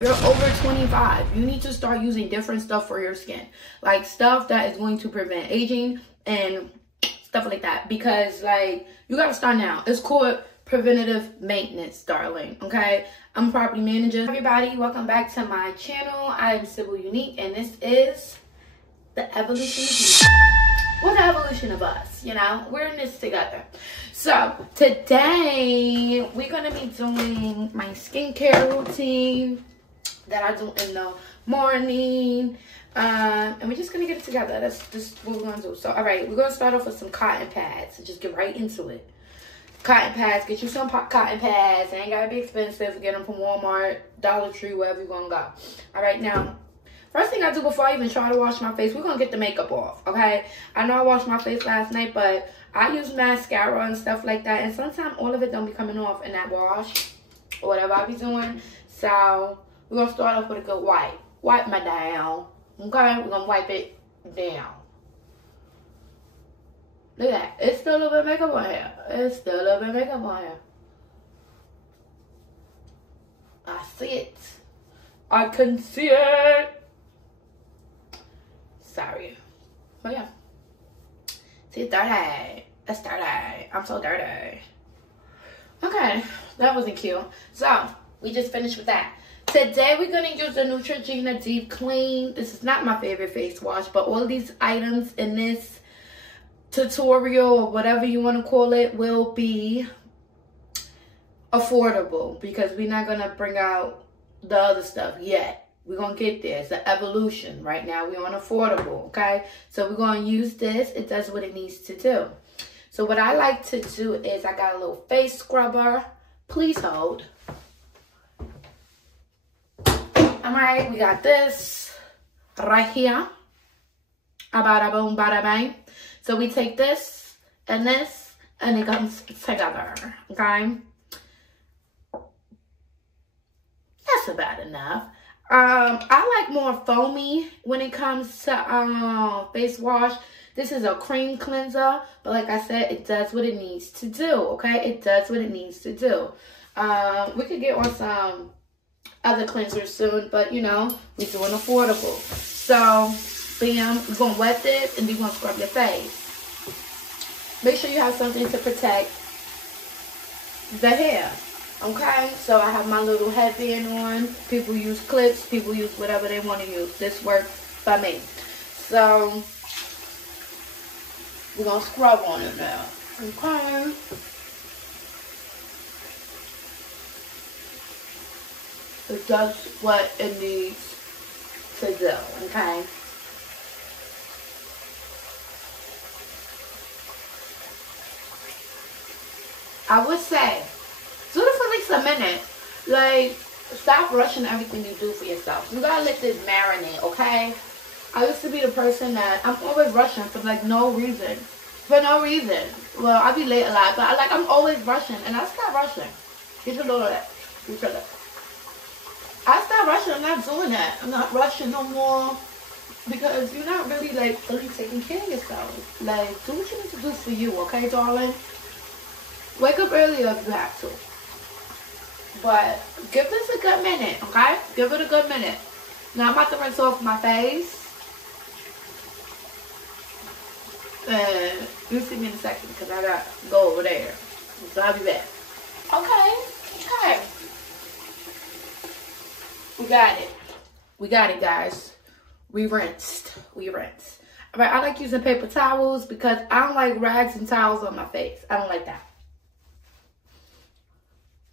You're over 25. You need to start using different stuff for your skin. Like stuff that is going to prevent aging and stuff like that. Because like you gotta start now. It's called preventative maintenance, darling. Okay? I'm property manager. Everybody, welcome back to my channel. I am Sybil Unique and this is the evolution of you. Well, the evolution of us, you know, we're in this together. So today we're gonna be doing my skincare routine that I do in the morning, and we're just gonna get it together. That's just what we're gonna do. So all right, we're gonna start off with some cotton pads. So just get right into it. Cotton pads, get you some cotton pads. They ain't gotta be expensive. Get them from Walmart, Dollar Tree, wherever you're gonna go. All right, now first thing I do before I even try to wash my face, we're gonna get the makeup off. Okay, I know I washed my face last night, but I use mascara and stuff like that, and sometimes all of it don't be coming off in that wash or whatever I be doing. So we're gonna start off with a good wipe. Wipe my down. Okay, we're gonna wipe it down. Look at that. It's still a little bit of makeup on here. It's still a little bit of makeup on here. I see it. I can see it. Sorry. But yeah. See, it's dirty. It's dirty. I'm so dirty. Okay, that wasn't cute. So, we just finished with that. Today, we're going to use the Neutrogena Deep Clean. This is not my favorite face wash, but all of these items in this tutorial, or whatever you want to call it, will be affordable because we're not going to bring out the other stuff yet. We're going to get there. It's an evolution. Right now, we're on affordable, okay? So, we're going to use this. It does what it needs to do. So, what I like to do is I got a little face scrubber. Please hold. Alright, we got this right here. Bada boom, bada bang. So we take this, and it comes together. Okay? That's about enough. I like more foamy when it comes to face wash. This is a cream cleanser, but like I said, it does what it needs to do. Okay? It does what it needs to do. We could get on some other cleansers soon, but you know, we're doing affordable. So, bam, you're gonna wet it and you're gonna scrub your face. Make sure you have something to protect the hair. Okay, so I have my little headband on. People use clips, people use whatever they want to use. This works for me. So, we're gonna scrub on it now. Okay. It does what it needs to do, okay? I would say, do it for at least a minute. Like, stop rushing everything you do for yourself. You gotta let this marinate, okay? I used to be the person that I'm always rushing for like no reason. For no reason. Well, I be late a lot, but I'm always rushing, and I stop rushing. You should know that. You should know. I stopped rushing. I'm not doing that. I'm not rushing no more because you're not really really taking care of yourself. Like, do what you need to do for you, okay, darling? Wake up earlier if you have to. But give this a good minute, okay? Give it a good minute. Now I'm about to rinse off my face. And you'll see me in a second because I got to go over there. So I'll be back. Okay. We got it. We got it, guys. We rinsed. Alright, I like using paper towels because I don't like rags and towels on my face. I don't like that.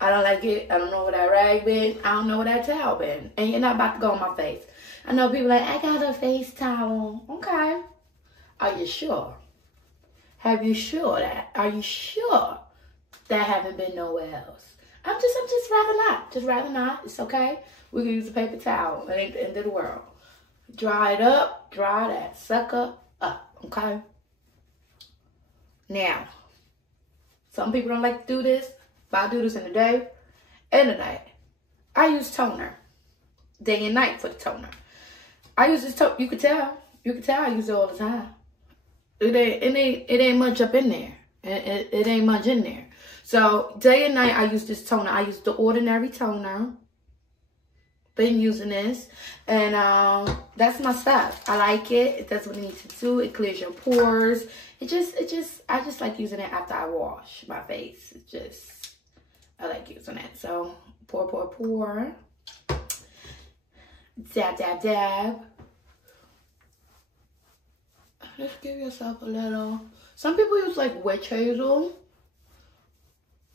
I don't like it. I don't know where that rag been. I don't know where that towel been. And you're not about to go on my face. I know people like, I got a face towel. Okay. Are you sure? Are you sure that haven't been nowhere else? I'm just rather not. Just rather not. It's okay. We can use a paper towel. It ain't the end of the world. Dry it up. Dry that sucker up. Okay? Now, some people don't like to do this, but I do this in the day and the night. I use toner. Day and night for the toner. I use this toner. You could tell. I use it all the time. It ain't much up in there. It ain't much in there. So day and night, I use this toner. I use the Ordinary toner. been using this, and that's my stuff. I like it. It does what it needs to do. It clears your pores. I just like using it after I wash my face. I like using it. So pour. Dab, dab, dab. Just give yourself a little. Some people use like witch hazel.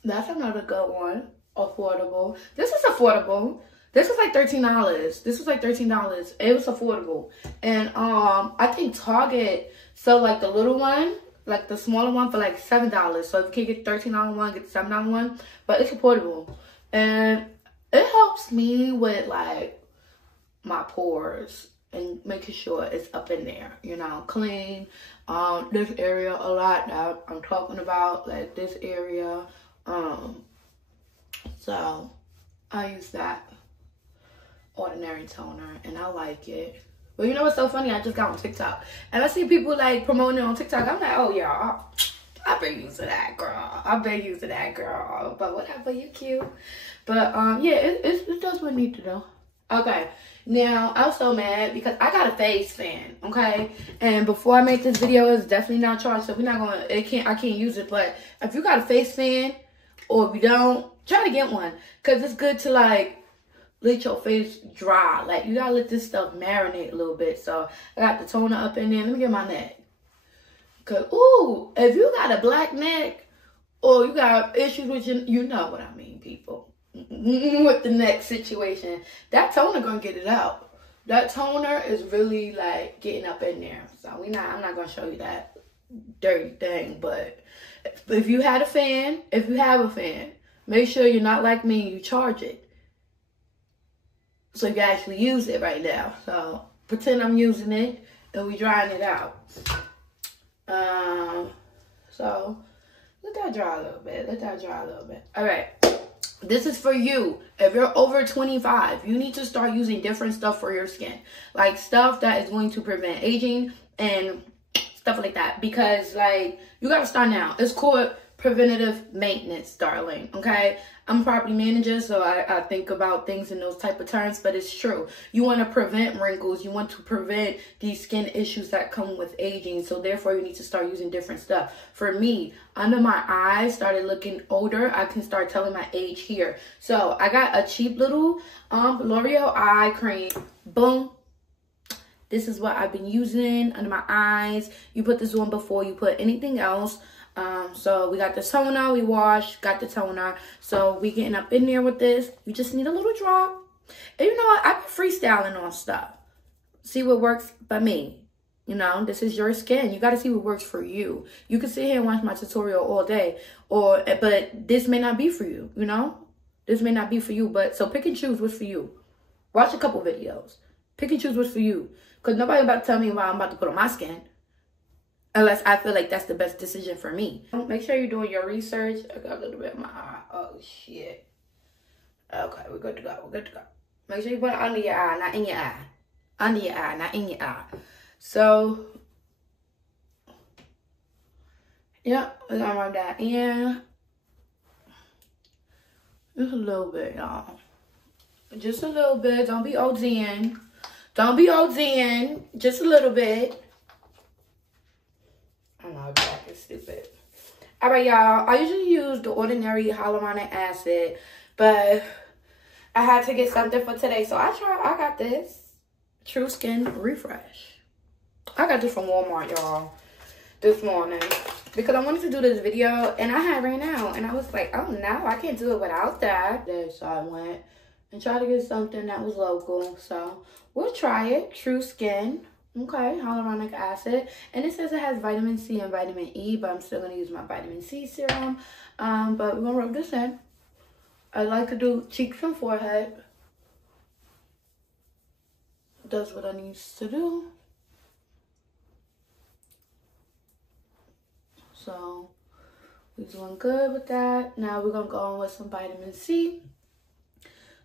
That's another good one. Affordable. This is affordable. This was like $13. This was like $13. It was affordable. And I think Target sell like the little one, like the smaller one, for like $7. So if you can get $13 one, get the $7 one. But it's affordable. And it helps me with like my pores and making sure it's up in there, you know, clean this area a lot that I'm talking about, like this area. So I use that ordinary toner and I like it. But you know what's so funny? I just got on TikTok and I see people like promoting it on TikTok. I'm like, oh yeah, I've been using that, girl. I've been using that, girl. But whatever, you cute. But yeah, it does what it needs to do. Okay, now I'm so mad because I got a face fan, okay? And before I make this video, it's definitely not charged, so we're not gonna, I can't use it. But if you got a face fan, or if you don't, try to get one, because it's good to like let your face dry. Like you gotta let this stuff marinate a little bit. So I got the toner up in there. Let me get my neck. Cause ooh, if you got a black neck or you got issues with your, you know what I mean, people. With the neck situation, that toner gonna get it out. That toner is really like getting up in there. So I'm not gonna show you that dirty thing. But if you had a fan, if you have a fan, make sure you're not like me and you charge it. So you can actually use it right now. So pretend I'm using it and we drying it out. So let that dry a little bit. Let that dry a little bit. All right. This is for you. If you're over 25, you need to start using different stuff for your skin. Like stuff that is going to prevent aging and stuff like that. Because like, you gotta start now. It's called preventative maintenance, darling, okay? I'm a property manager, so I think about things in those type of terms, but it's true. You want to prevent wrinkles. You want to prevent these skin issues that come with aging, so therefore you need to start using different stuff. For me, under my eyes started looking older. I can start telling my age here. So I got a cheap little L'Oreal eye cream. Boom. This is what I've been using under my eyes. You put this on before you put anything else. So we got the toner, we washed, got the toner. So we getting up in there with this. You just need a little drop. And you know what? I've been freestyling on stuff. See what works by me. You know, this is your skin. You got to see what works for you. You can sit here and watch my tutorial all day. But this may not be for you, you know? This may not be for you. But so pick and choose what's for you. Watch a couple videos. Pick and choose what's for you. Because nobody about to tell me what I'm about to put on my skin. Unless I feel like that's the best decision for me. Make sure you're doing your research. I got a little bit in my eye. Oh, shit. Okay, we're good to go. We're good to go. Make sure you put it under your eye, not in your eye. Under your eye, not in your eye. So, yeah, we're going to rub that in. Just a little bit, y'all. Just a little bit. Don't be ODing. Don't be ODing. Just a little bit. I know, back is stupid. All right, y'all. I usually use the ordinary hyaluronic acid, but I had to get something for today, so I got this True Skin Refresh. I got this from Walmart, y'all, this morning because I wanted to do this video, and I had ran out, and I was like, oh no, I can't do it without that. So I went and tried to get something that was local. So we'll try it. True Skin. Okay, hyaluronic acid. And it says it has vitamin C and vitamin E, but I'm still going to use my vitamin C serum. But we're going to rub this in. I like to do cheeks and forehead. Does what I need to do. So, we're doing good with that. Now we're going to go on with some vitamin C.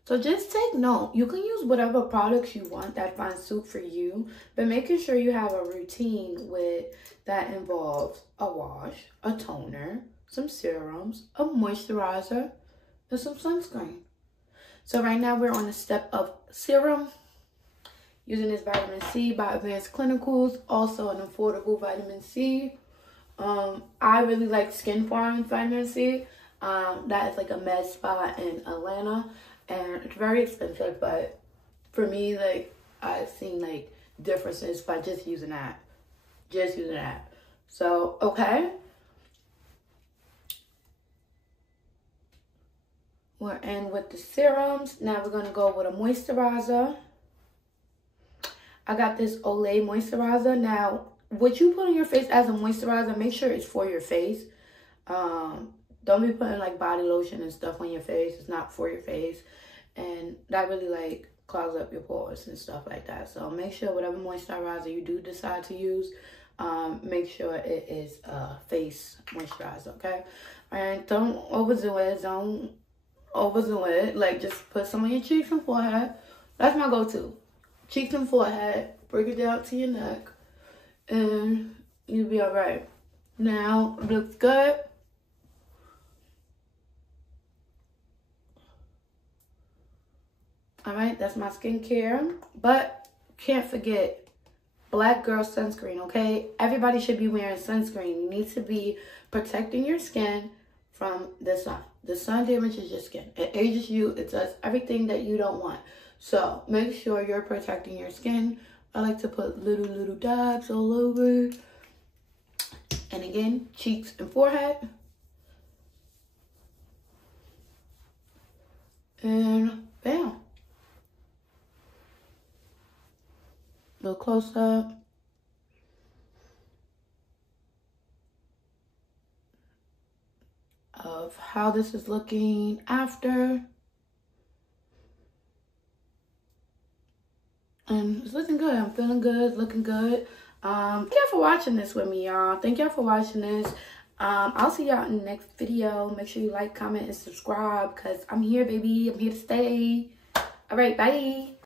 So just take note, you can use whatever products you want that find suit for you, but making sure you have a routine with that involves a wash, a toner, some serums, a moisturizer, and some sunscreen. So right now we're on the step of serum. Using this vitamin C by Advanced Clinicals, also an affordable vitamin C. I really like Skin Farm vitamin C. That is like a med spa in Atlanta, and it's very expensive, but for me, like, I've seen like differences by just using that. So, okay. We're in with the serums. Now we're going to go with a moisturizer. I got this Olay moisturizer. Now, what you put on your face as a moisturizer, make sure it's for your face. Don't be putting like body lotion and stuff on your face. It's not for your face. And that really like clogs up your pores and stuff like that. So make sure whatever moisturizer you do decide to use, make sure it is a face moisturizer, okay? And don't overdo it. Like, just put some on your cheeks and forehead. That's my go-to. Cheeks and forehead. Bring it down to your neck. And you'll be alright. Now, it looks good. Alright, that's my skincare. But can't forget black girl sunscreen, okay? Everybody should be wearing sunscreen. You need to be protecting your skin from the sun. The sun damages your skin. It ages you. It does everything that you don't want. So make sure you're protecting your skin. I like to put little dabs all over. And again, cheeks and forehead. And bam. A little close up. Of how this is looking after. And it's looking good. I'm feeling good, looking good. Thank y'all for watching this with me, y'all. Thank y'all for watching this. I'll see y'all in the next video. Make sure you like, comment, and subscribe, because I'm here, baby. I'm here to stay. All right, bye.